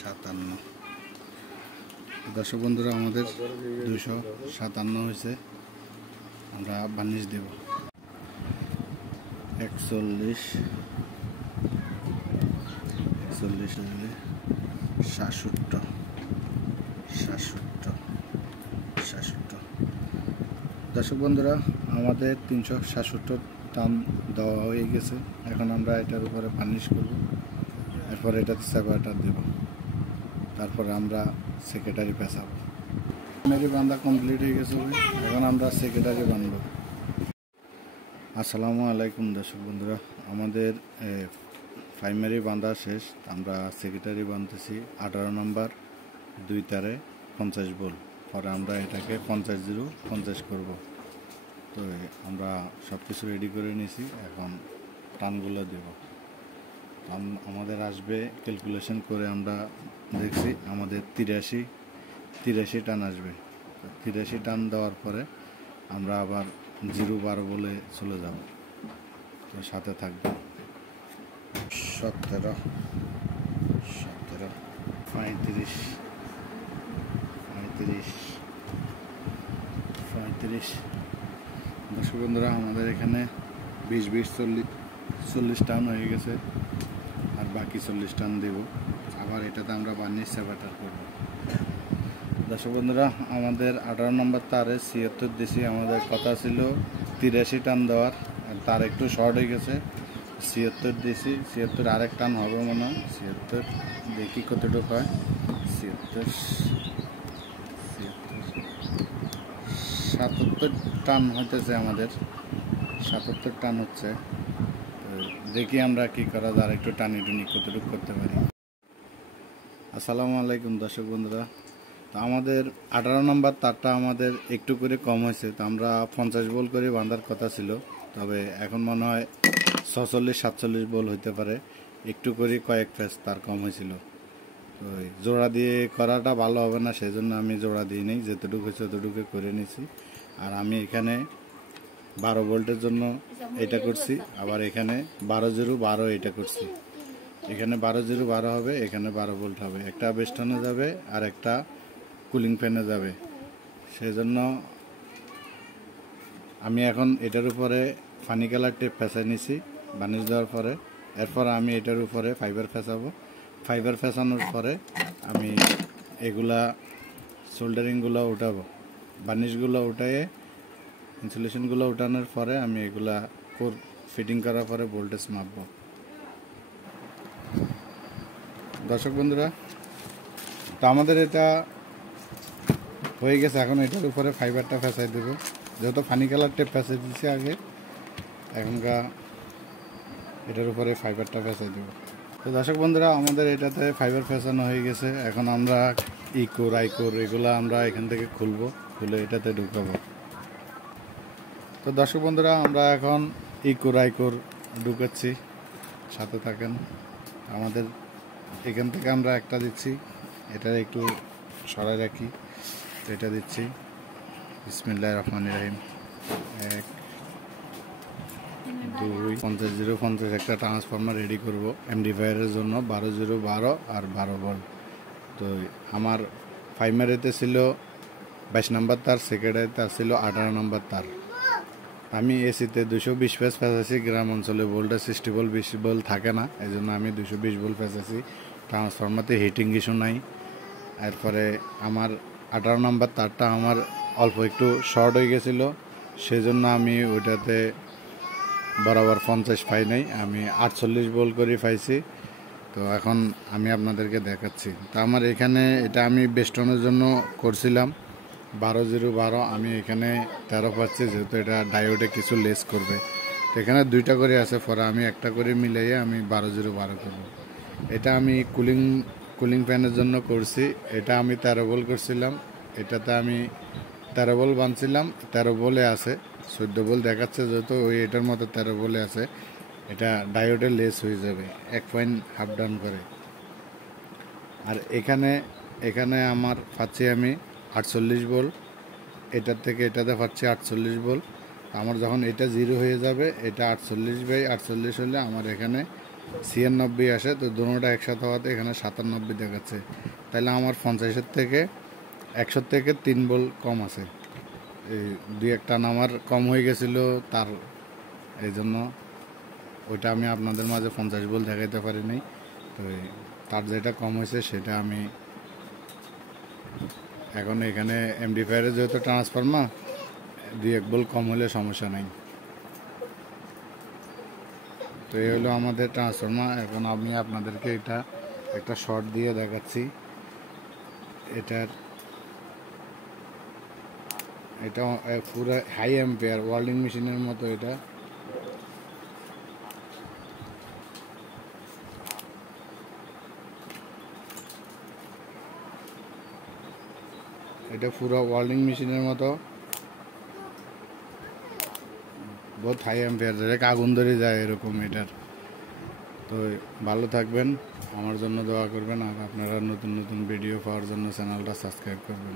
57। দর্শক বন্ধুরা, আমাদের 257 হয়েছে। আমরা বার্নিশ দেব 41, 67। দর্শক বন্ধুরা, আমাদের 367 টান দেওয়া হয়ে গেছে। এখন আমরা এটার উপরে বার্নিশ করব, এরপর এটাতে সেপারেটর দেব, তারপরে আমরা সেক্রেটারি পেঁচাবো। প্রাইমারি বাঁধা কমপ্লিট হয়ে গেছে। এখন আমরা সেক্রেটারি বাঁধব। আসসালামু আলাইকুম দর্শক বন্ধুরা, আমাদের প্রাইমারি বাঁধা শেষ। আমরা সেক্রেটারি বাঁধতেছি 18 নম্বর 2 তারে 50 বল। পরে আমরা এটাকে 50 করব। তো আমরা সব কিছু রেডি করে নিয়েছি, এখন টানগুলো দেব। আমাদের আসবে, ক্যালকুলেশন করে আমরা দেখছি আমাদের 83 টান আসবে। 83 টান দেওয়ার পরে আমরা আবার 0-12 বলে চলে যাব। তো সাথে থাকবে 17, 35। দর্শক বন্ধুরা, আমাদের এখানে 20, 40 টান হয়ে গেছে, আর বাকি 40 টান দেব। আবার এটাতে আমরা বার্নিশ সেপারেটর করব। দর্শক বন্ধুরা, আমাদের 18 নম্বর তারে 76 দিছি। আমাদের কথা ছিল 83 টান দেওয়ার, তার একটু শর্ট হয়ে গেছে। 76 দিছি। 76 আরেক টান হবে মনে হয়। 76 দেখি কতটুকু হয়। 77 টান হইতেছে আমাদের। 77 টান হচ্ছে। দেখি আমরা কি করা যায়, একটু টানি কতটুকু করতে পারি। আসসালামু আলাইকুম দর্শক বন্ধুরা, তো আমাদের 18 নম্বর তারটা আমাদের একটু করে কম হয়েছে। তো আমরা 50 বল করে বাঁধার কথা ছিল, তবে এখন মনে হয় 46-47 বল হইতে পারে। একটু করে কয়েক ফেস তার কম হয়েছিল। তো জোড়া দিয়ে করাটা ভালো হবে না, সেই জন্য আমি জোড়া দিই নেই। যতটুকু হয়েছে ততটুকু করে নিয়েছি। আর আমি এখানে 12 ভোল্টের জন্য এটা করছি, আবার এখানে 12-0-12 এটা করছি। এখানে 12-0-12 হবে, এখানে 12 ভোল্ট হবে। একটা বেস্টনে যাবে আর একটা কুলিং ফ্যানে যাবে। সেই জন্য আমি এখন এটার উপরে ফানি কালার টেপ ফেঁচাই নিছি বার্নিশ দেওয়ার পরে। এরপর আমি এটার উপরে ফাইবার ফেঁচাবো। ফাইবার ফেঁচানোর পরে আমি এগুলা সোল্ডারিংগুলো উঠাবো। বার্নিশগুলো উঠায়ে ইনসুলেশনগুলো উঠানোর পরে আমি এগুলা ফিটিং করার পরে ভোল্টেজ মাপবো। দর্শক বন্ধুরা, তো আমাদের এটা হয়ে গেছে। এখন এটার উপরে ফাইবারটা ফেঁচাই দেবো। যেহেতু ফানি কালার টেপ ফেঁচাই দিচ্ছি আগে, এখনকার এটার উপরে ফাইবারটা ফেঁচাই দেবো। তো দর্শক বন্ধুরা, আমাদের এটাতে ফাইবার ফেঁচানো হয়ে গেছে। এখন আমরা ইকোর আইকোর এগুলো আমরা এখান থেকে খুলে এটাতে ঢুকাবো। তো দর্শক বন্ধুরা, আমরা এখন ইকোর আইকোর ঢুকাচ্ছি, সাথে থাকেন। আমাদের এখান থেকে আমরা একটা দিচ্ছি, এটা একটু সরাই রাখি। এটা দিচ্ছি। বিসমিল্লাহির রহমানির রহিম। 1, 2, 50-0-50 একটা ট্রান্সফর্মার রেডি করব এমডিফায়ারের জন্য। 12-0-12 আর 12 ভোল্ট। তো আমার প্রাইমারিতে ছিল 22 নম্বর তার, সেকেন্ডারিতে ছিল 18 নম্বর তার। আমি এসিতে 220 পেজ ফেঁচাছি। গ্রাম অঞ্চলে ভোল্টেজ 60 ভোল্ট 20 ভোল্ট থাকে না, এই জন্য আমি 220 ভোল্ট ফেঁচাছি। ট্রান্সফর্মারতে হিটিং ইস্যু নাই। এরপরে আমার 18 নম্বর তারটা আমার অল্প একটু শর্ট হয়ে গেছিলো, সেই জন্য আমি ওইটাতে বরাবর 50 পাই নাই, আমি 48 ভোল্ট করে পাইছি। তো এখন আমি আপনাদেরকে দেখাচ্ছি। তো আমার এখানে এটা আমি বেস্টনের জন্য করছিলাম 12-0-12। আমি এখানে 13 পাচ্ছি, যেহেতু এটা ডায়োডে কিছু লেস করবে। তো এখানে 2টা করে আছে, পরে আমি একটা করে মিলাইয়ে আমি 12-0-12 করব। এটা আমি কুলিং ফ্যানের জন্য করছি। এটা আমি 13 ভোল্ট করছিলাম। এটাতে আমি 13 ভোল্ট বানছিলাম। 13 ভোল্টে আছে, 14 ভোল্ট দেখাচ্ছে, যেহেতু ওই এটার মতো 13 ভোল্টে আছে। এটা ডায়োডে লেস হয়ে যাবে 1 পয়েন্ট হাফ ডাউন করে। আর এখানে আমার পাচ্ছি আমি 48 ভোল্ট। এটার থেকে এটাতে পাচ্ছি 48 ভোল্ট। আমার যখন এটা 0 হয়ে যাবে, এটা 48/48 হলে আমার এখানে 96 আসে, তো দুটোটা একসাথে হওয়াতে এখানে 97 দেখাচ্ছে। তাহলে আমার 50-এর থেকে 100 থেকে 3 ভোল্ট কম আছে। এই দুই একটা নাম্বার কম হয়ে গেছিলো, তার এই জন্য ওইটা আমি আপনাদের মাঝে 50 ভোল্ট দেখাইতে পারিনি। তো তার যেটা কম হয়েছে সেটা আমি এখন এখানে এমডিফায়ারের যেহেতু ট্রান্সফরমার, 2-1 ভোল্ট কম হলে সমস্যা নেই। তো এই হলো আমাদের ট্রান্সফরমার। এখন আমি আপনাদেরকে এটা একটা শর্ট দিয়ে দেখাচ্ছি। এটা পুরো হাই অ্যাম্পিয়ার ওয়েল্ডিং মেশিনের মতো। এটা পুরো ওয়েল্ডিং মেশিনের মতো, বহুত হাই অ্যাম্পিয়ার, যেটা আগুন ধরে যায় এরকম এটার। তো ভালো থাকবেন, আমার জন্য দোয়া করবেন, আর আপনারা নতুন নতুন ভিডিও পাওয়ার জন্য চ্যানেলটা সাবস্ক্রাইব করবেন।